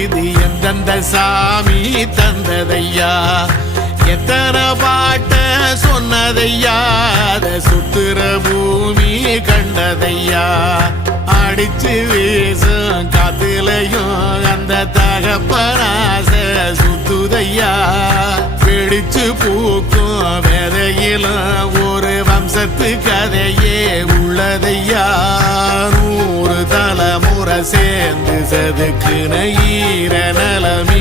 இது எந்தெந்த சாமி தந்ததையா எத்தனை பாட்ட சொன்னதையா அத சுத்துற பூமி கண்டதையா அடிச்சு வீசும் காத்துலையும் அந்த தகப்பனாச சுத்துதையா பிடிச்சு பூக்கும் விதையிலும் ஒரு வம்சத்து கதையே உள்ளதையா 100 தலைமுறை சேர்ந்து சதுக்குன ஈர நலம்